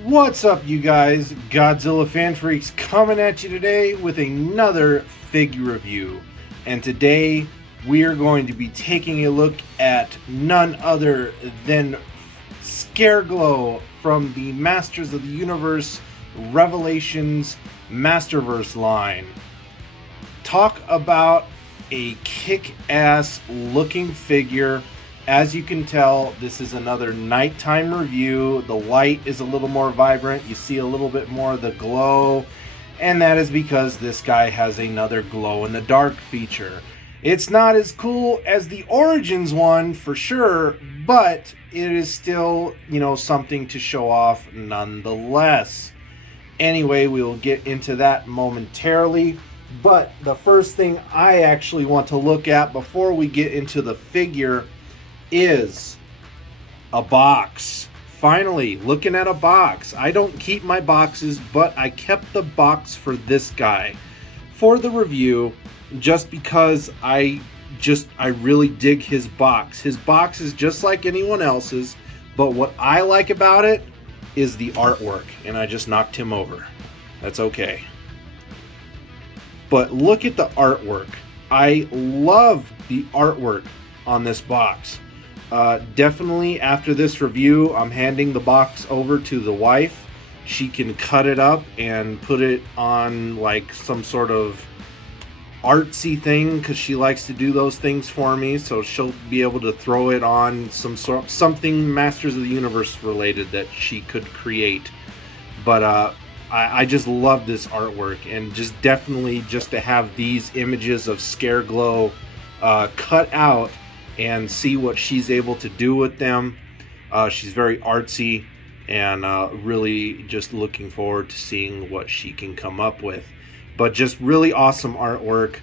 What's up, you guys? Godzilla Fan Freaks coming at you today with another figure review. And today we are going to be taking a look at none other than Scareglow from the Masters of the Universe Revelations Masterverse line. Talk about a kick-ass looking figure. As you can tell, this is another nighttime review. The light is a little more vibrant. You see a little bit more of the glow. And that is because this guy has another glow in the dark feature. It's not as cool as the Origins one for sure, but it is still, something to show off nonetheless. Anyway, we will get into that momentarily. But the first thing I actually want to look at before we get into the figure is a box. Finally, looking at a box. I don't keep my boxes, but I kept the box for this guy for the review just because I really dig his box. His box is just like anyone else's, but what I like about it is the artwork, and I just knocked him over. That's okay. But look at the artwork. I love the artwork on this box. Definitely after this review, I'm handing the box over to the wife. She can cut it up and put it on like some sort of artsy thing because she likes to do those things for me. So she'll be able to throw it on something Masters of the Universe related that she could create. But I just love this artwork, and just definitely just to have these images of Scareglow cut out and see what she's able to do with them. She's very artsy, and really just looking forward to seeing what she can come up with. But just really awesome artwork.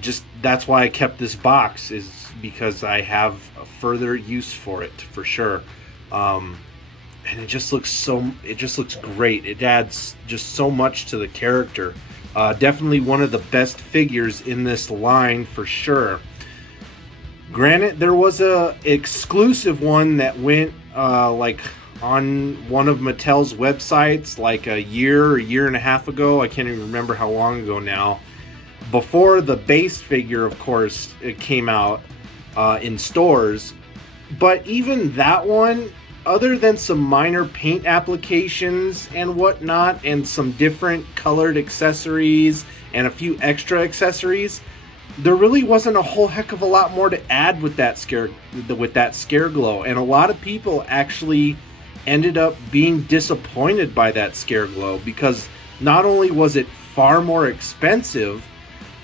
Just that's why I kept this box, is because I have a further use for it for sure. And it just looks great. It adds just so much to the character. Definitely one of the best figures in this line for sure. Granted, there was a exclusive one that went like on one of Mattel's websites like a year and a half ago. I can't even remember how long ago now. Before the base figure, of course, it came out in stores. But even that one, other than some minor paint applications and whatnot, and some different colored accessories and a few extra accessories, there really wasn't a whole heck of a lot more to add with that Scareglow, and a lot of people actually ended up being disappointed by that Scareglow because not only was it far more expensive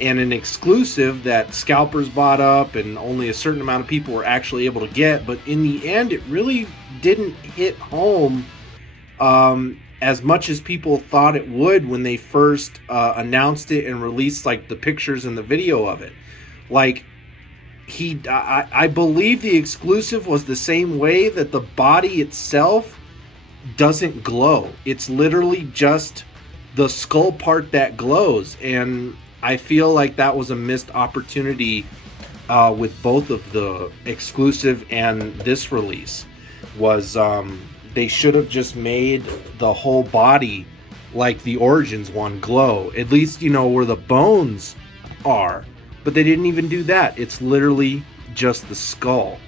and an exclusive that scalpers bought up and only a certain amount of people were actually able to get, but in the end it really didn't hit home as much as people thought it would when they first announced it and released like the pictures and the video of it. Like I believe the exclusive was the same way, that the body itself doesn't glow. It's literally just the skull part that glows, and I feel like that was a missed opportunity with both of the exclusive and this release. Was they should have just made the whole body like the Origins one glow, at least where the bones are, but they didn't even do that. It's literally just the skull,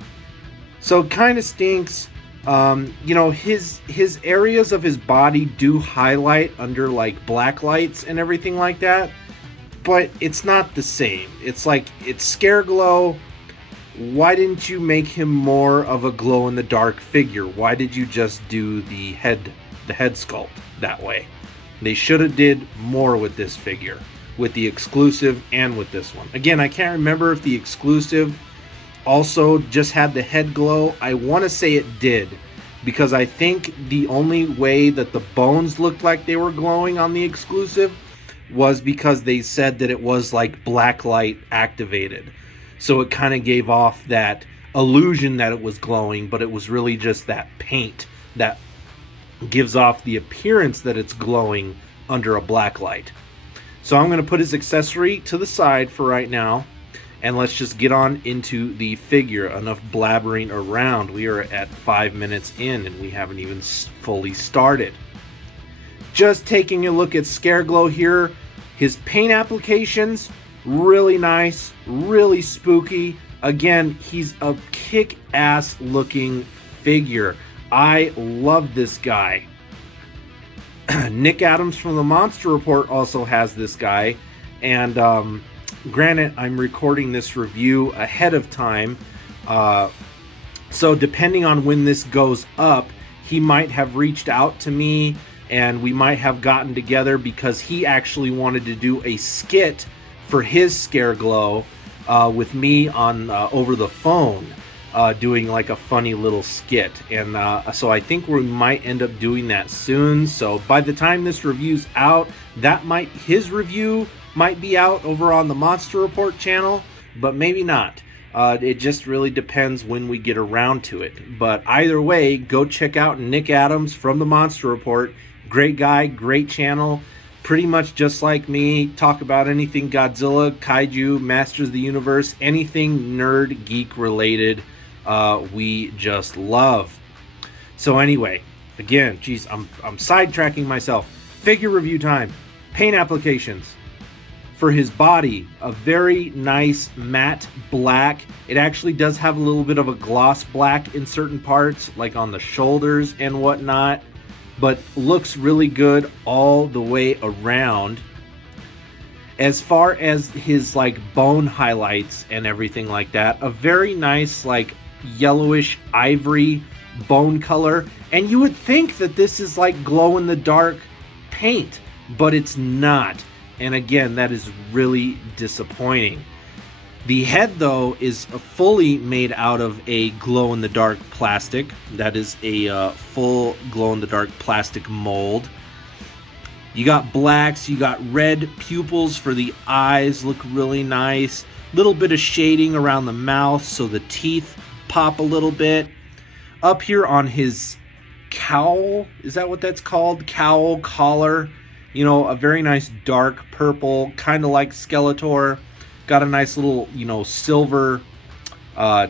so it kind of stinks. His areas of his body do highlight under like black lights and everything like that, but it's not the same. It's like, it's Scareglow. Why didn't you make him more of a glow-in-the-dark figure? Why did you just do the head sculpt that way? They should have did more with this figure, with the exclusive and with this one. Again, I can't remember if the exclusive also just had the head glow. I want to say it did, because I think the only way that the bones looked like they were glowing on the exclusive was because they said that it was like black light activated. So it kind of gave off that illusion that it was glowing, but it was really just that paint that gives off the appearance that it's glowing under a black light. So I'm going to put his accessory to the side for right now, And let's just get on into the figure. Enough blabbering around. We are at 5 minutes in and we haven't even fully started. Just taking a look at Scareglow here. His paint applications, really nice, really spooky. Again, he's a kick-ass looking figure. I love this guy. Nick Adams from the Monster Report also has this guy. And granted, I'm recording this review ahead of time. So depending on when this goes up, he might have reached out to me and we might have gotten together because he actually wanted to do a skit for his Scareglow with me on over the phone, doing like a funny little skit. And so I think we might end up doing that soon. So by the time this review's out, his review might be out over on the Monster Report channel, but maybe not. It just really depends when we get around to it. But either way, go check out Nick Adams from the Monster Report. Great guy, great channel. Pretty much just like me, talk about anything Godzilla, Kaiju, Masters of the Universe, anything nerd, geek related, we just love. So anyway, again, geez, I'm sidetracking myself. Figure review time. Paint applications. For his body, a very nice matte black. It actually does have a little bit of a gloss black in certain parts, like on the shoulders and whatnot, but looks really good all the way around. As far as his like bone highlights and everything like that, a very nice like yellowish ivory bone color. And you would think that this is like glow in the dark paint, but it's not. And again, that is really disappointing. The head, though, is fully made out of a glow-in-the-dark plastic. That is a full glow-in-the-dark plastic mold. You got blacks, you got red pupils for the eyes, look really nice. Little bit of shading around the mouth so the teeth pop a little bit. Up here on his cowl, is that what that's called? Cowl, collar. You know, a very nice dark purple, kind of like Skeletor. Got a nice little, you know, silver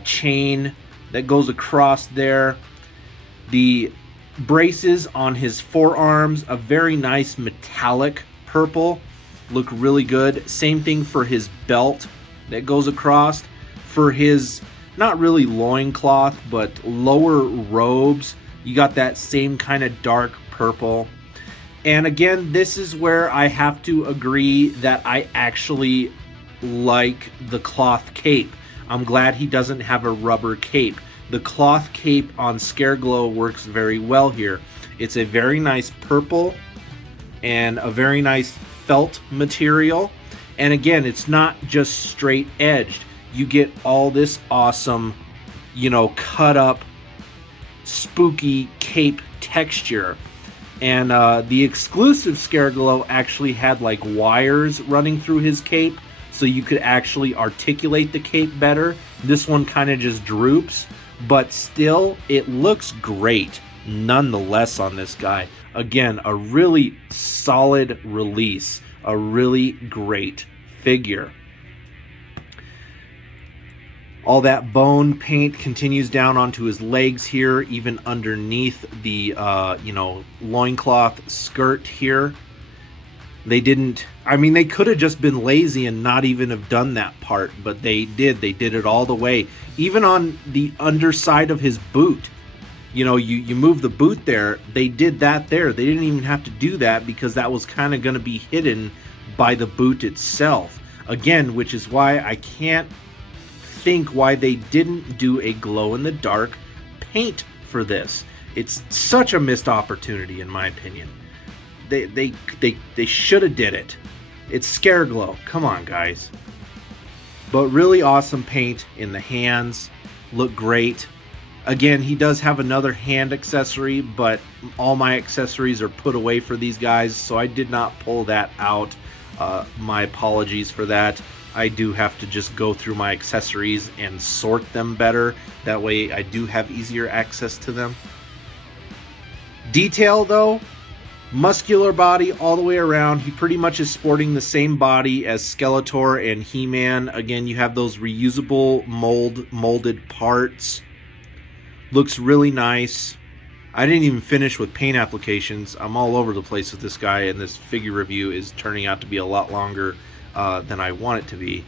chain that goes across there. The braces on his forearms, a very nice metallic purple. Look really good. Same thing for his belt that goes across. For his, not really loincloth, but lower robes, you got that same kind of dark purple. And again, this is where I have to agree that I actually like the cloth cape. I'm glad he doesn't have a rubber cape. The cloth cape on Scareglow works very well here. It's a very nice purple and a very nice felt material. And again, it's not just straight edged. You get all this awesome, you know, cut up, spooky cape texture. And the exclusive Scareglow actually had like wires running through his cape, so you could actually articulate the cape better. This one kind of just droops, but still it looks great nonetheless on this guy. Again, a really solid release, a really great figure. All that bone paint continues down onto his legs here, even underneath the, you know, loincloth skirt here. They didn't, I mean, they could have just been lazy and not even have done that part, but they did. They did it all the way. Even on the underside of his boot, you know, you move the boot there, they did that there. They didn't even have to do that because that was kind of going to be hidden by the boot itself. Again, which is why I can't think why they didn't do a glow-in-the-dark paint for this. It's such a missed opportunity, in my opinion. They should have did it. It's Scareglow. Come on, guys. But really awesome paint in the hands. Look great. Again, he does have another hand accessory, but all my accessories are put away for these guys, so I did not pull that out. My apologies for that. I do have to just go through my accessories and sort them better. That way I do have easier access to them. Detail, though, Muscular body all the way around. He pretty much is sporting the same body as Skeletor and He-Man. Again, you have those reusable molded parts. Looks really nice. I didn't even finish with paint applications. I'm all over the place with this guy, and this figure review is turning out to be a lot longer than I want it to be.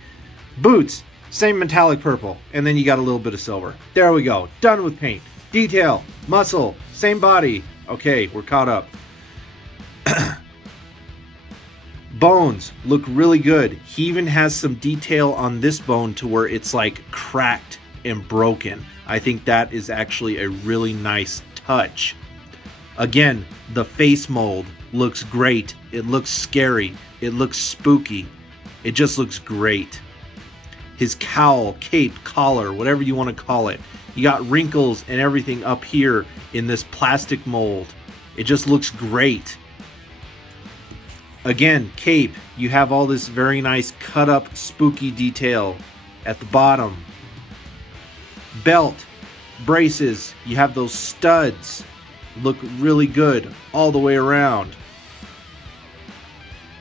Boots, same metallic purple, and then you got a little bit of silver. There we go. Done with paint. Detail, muscle, same body. Okay, we're caught up. Bones look really good. He even has some detail on this bone to where it's like cracked and broken. I think that is actually a really nice touch. Again, the face mold looks great. It looks scary. It looks spooky. It just looks great. His cowl, cape, collar, whatever you want to call it. You got wrinkles and everything up here in this plastic mold. It just looks great. Again, cape, you have all this very nice cut up spooky detail at the bottom. Belt, braces, you have those studs. Look really good all the way around.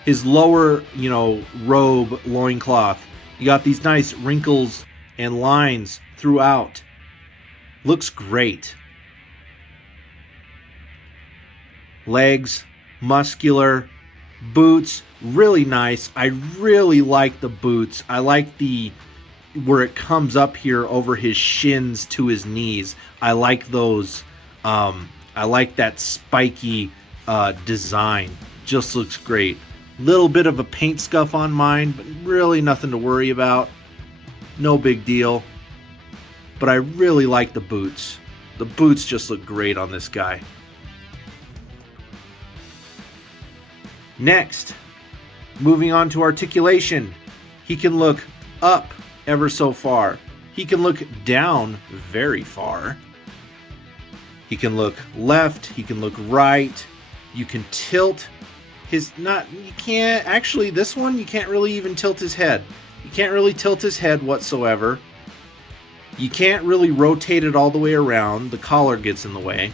His lower, robe, loincloth, you got these nice wrinkles and lines throughout. Looks great. Legs, muscular. Boots, really nice. I really like the boots. I like where it comes up here over his shins to his knees. I like those. I like that spiky design. Just looks great. Little bit of a paint scuff on mine, but really nothing to worry about. No big deal. But I really like the boots. The boots just look great on this guy. Next, moving on to articulation. He can look up ever so far. He can look down very far. He can look left. He can look right. You can tilt his, this one, you can't really even tilt his head. You can't really tilt his head whatsoever. You can't really rotate it all the way around. The collar gets in the way.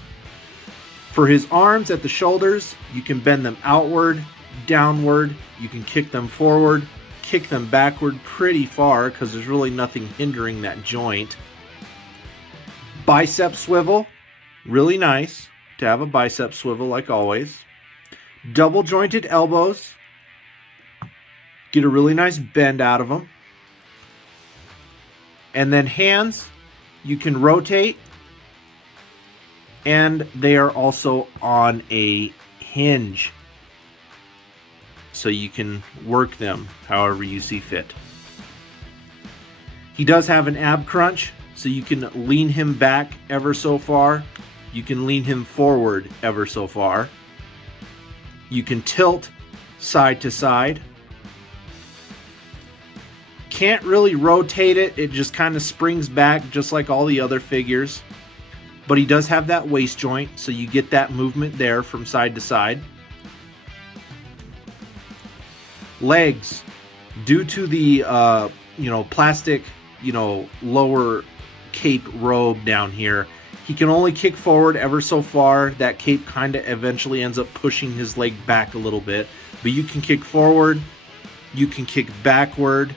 For his arms at the shoulders, you can bend them outward, downward. You can kick them forward, kick them backward pretty far because there's really nothing hindering that joint. Bicep swivel, really nice to have a bicep swivel like always. Double jointed elbows, get a really nice bend out of them. And then hands, you can rotate, and they are also on a hinge, so you can work them however you see fit. He does have an ab crunch, so you can lean him back ever so far. You can lean him forward ever so far. You can tilt side to side. Can't really rotate it. It just kind of springs back just like all the other figures. But he does have that waist joint, so you get that movement there from side to side. Legs, due to the plastic, lower cape robe down here, he can only kick forward ever so far. That cape kind of eventually ends up pushing his leg back a little bit. But you can kick forward, you can kick backward.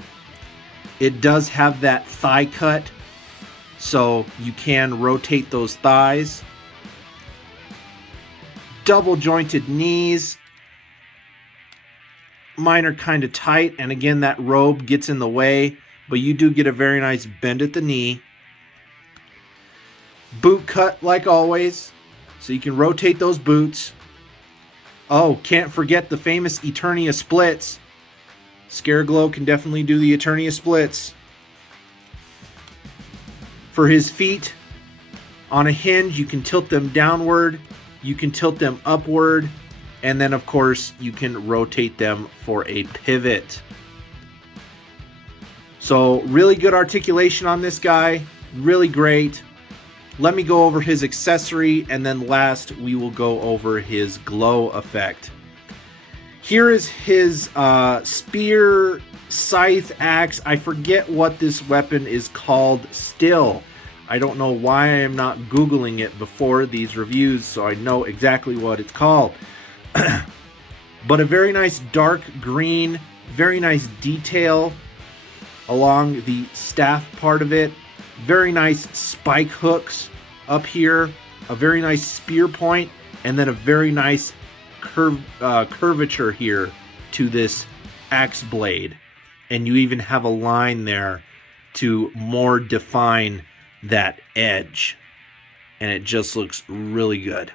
It does have that thigh cut, so you can rotate those thighs. Double jointed knees. Mine are kind of tight, and again, that robe gets in the way, but you do get a very nice bend at the knee. Boot cut like always, so you can rotate those boots. Oh, can't forget the famous Eternia splits. Scareglow can definitely do the Eternia splits. For his feet, on a hinge, you can tilt them downward, you can tilt them upward, and then of course you can rotate them for a pivot. So really good articulation on this guy, really great. Let me go over his accessory, and then last we will go over his glow effect. Here is his spear, scythe, axe. I forget what this weapon is called still. I don't know why I am not Googling it before these reviews, so I know exactly what it's called. But a very nice dark green, very nice detail along the staff part of it. Very nice spike hooks up here, a very nice spear point, and then a very nice curvature here to this axe blade. And you even have a line there to more define that edge. And it just looks really good.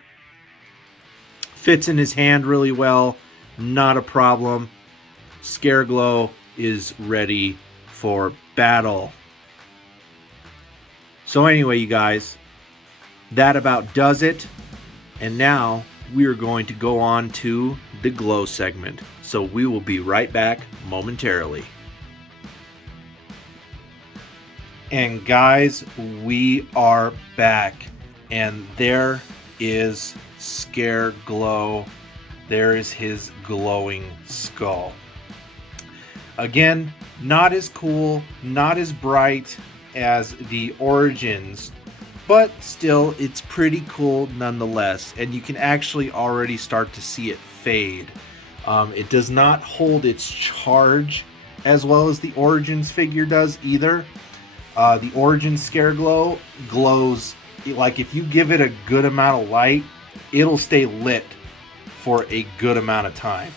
Fits in his hand really well. Not a problem. Scareglow is ready for battle. So anyway, you guys, that about does it. And now we are going to go on to the glow segment. So we will be right back momentarily. And guys, we are back. And there is Scareglow. There is his glowing skull. Again, not as cool, not as bright as the Origins, but still, it's pretty cool nonetheless. And you can actually already start to see it fade. It does not hold its charge as well as the Origins figure does either. The Origins Scareglow glows, like if you give it a good amount of light, it'll stay lit for a good amount of time.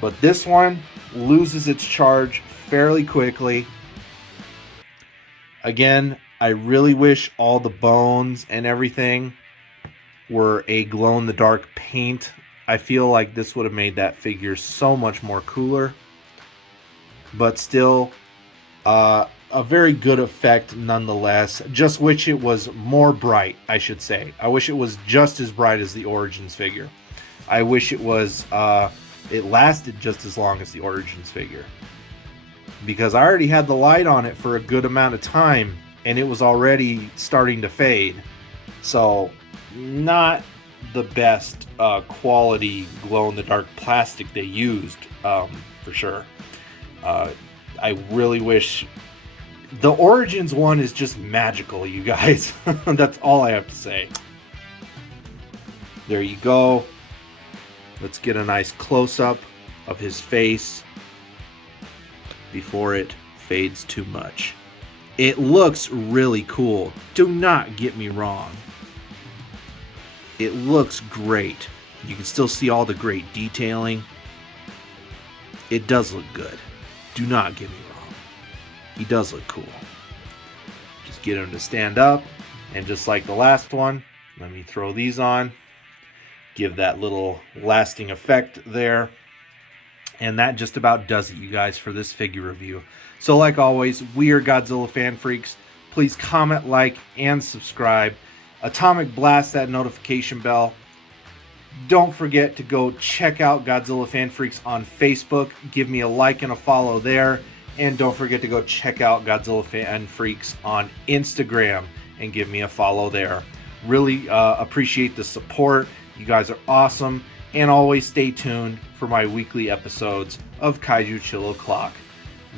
But this one loses its charge fairly quickly. Again, I really wish all the bones and everything were a glow-in-the-dark paint. I feel like this would have made that figure so much more cooler. But still, a very good effect nonetheless. Just wish it was more bright, I should say. I wish it was just as bright as the Origins figure. I wish it was, it lasted just as long as the Origins figure. Because I already had the light on it for a good amount of time, and it was already starting to fade. So, not the best quality glow-in-the-dark plastic they used, for sure. I really wish... The Origins one is just magical, you guys. That's all I have to say. There you go. Let's get a nice close-up of his face before it fades too much. It looks really cool. Do not get me wrong. It looks great. You can still see all the great detailing. It does look good. Do not get me wrong. He does look cool. Just get him to stand up, and just like the last one, let me throw these on. Give that little lasting effect there. And that just about does it, you guys, for this figure review. So like always, we are Godzilla Fan Freaks. Please comment, like, and subscribe. Atomic blast that notification bell. Don't forget to go check out Godzilla Fan Freaks on Facebook. Give me a like and a follow there. And don't forget to go check out Godzilla Fan Freaks on Instagram and give me a follow there. Really appreciate the support. You guys are awesome. And always stay tuned for my weekly episodes of Kaiju Chill O'Clock.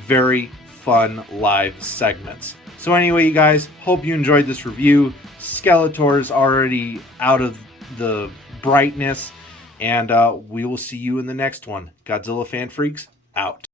Very fun live segments. So anyway, you guys, hope you enjoyed this review. Skeletor's already out of the brightness. And we will see you in the next one. Godzilla Fan Freaks, out.